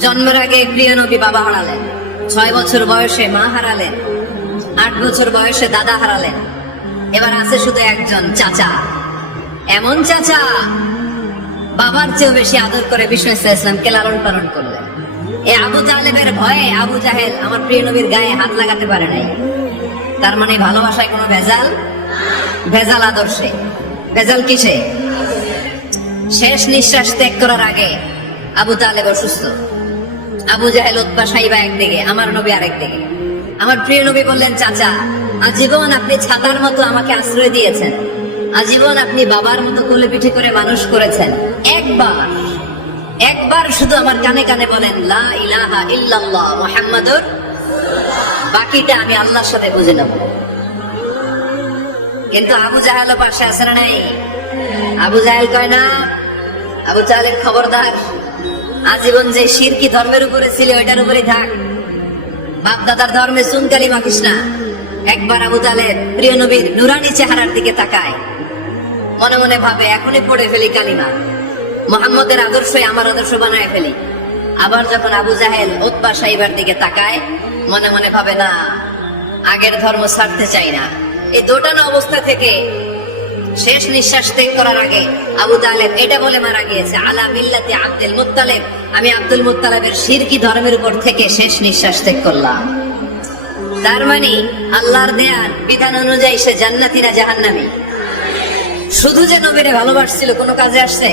জন্মের আগে প্রিয় নবী বাবা হারালেন, 6 বছর বয়সে মা হারালেন, 8 বছর বয়সে দাদা হারালেন। এবার আছে শুধু একজন চাচা। এমন চাচা বাবার চেয়েও বেশি আদর করে বিষ্ণু ইসলামকে লালন পালন করলেন। এই আবু তালেবের ভয়ে আবু জাহেল আমার প্রিয় নবীর গায়ে হাত লাগাতে পারে নাই। তার মানে ভালোবাসায় কোনো ভেজাল? ভেজাল আদর্শে। ভেজাল কিসে? শেষ নিঃশ্বাস ত্যাগ করার আগে আবু তালেব অসুস্থ। আবু জাহেল উতবা সাইবা একদিকে, আমার নবী আরেকদিকে। আমার প্রিয় নবী বললেন, চাচা আজীবন আপনি ছাতার মতো আমাকে আশ্রয় দিয়েছেন, আজীবন আপনি বাবার মতো কোলে পিঠে করে মানুষ করেছেন। একবার শুধু আমার কানে কানে বলেন লা ইলাহা ইল্লাল্লাহ মুহাম্মাদুর, বাকিটা আমি আল্লাহর সাথে বুঝে নেব। কিন্তু আবু জাহেল পাশে আছে না নাই? আবু জাহেল কয় না, আবু তালেব খবরদার, আজীবন যে শিরকি ধর্মের উপরে ছিল ওইটার উপরে থাক, বাপ দাদার ধর্মে চুনকালি মাখিস না। একবার আবু তালেব প্রিয় নবীর নুরানি চেহারার দিকে তাকায়, মনে মনে ভাবে এখনই পড়ে ফেলি কালিমা, মুহাম্মদের আদর্শই আমার আদর্শ বানায় ফেলি। আবার যখন আবু জাহেল উতবা সাইবার দিকে তাকায়, মনে মনে ভাবে না, আগের ধর্ম ছাড়তে চাই না। এই দোটানা অবস্থা থেকে শেষ নিঃশ্বাস ত্যাগ করার আগে আবু তালেব এটা বলে মারা গিয়েছে, আলা মিল্লাতি আব্দুল মুত্তালিব, আমি আব্দুল মুত্তালিবের শিরকি ধর্মের উপর থেকে শেষ নিঃশ্বাস ত্যাগ করলাম। তার মানে আল্লাহর দেয়া বিধান অনুযায়ী সে জান্নাতি না জাহান্নামী? শুধু যে নবীরে ভালোবাসছিল কোনো কাজে আসছে?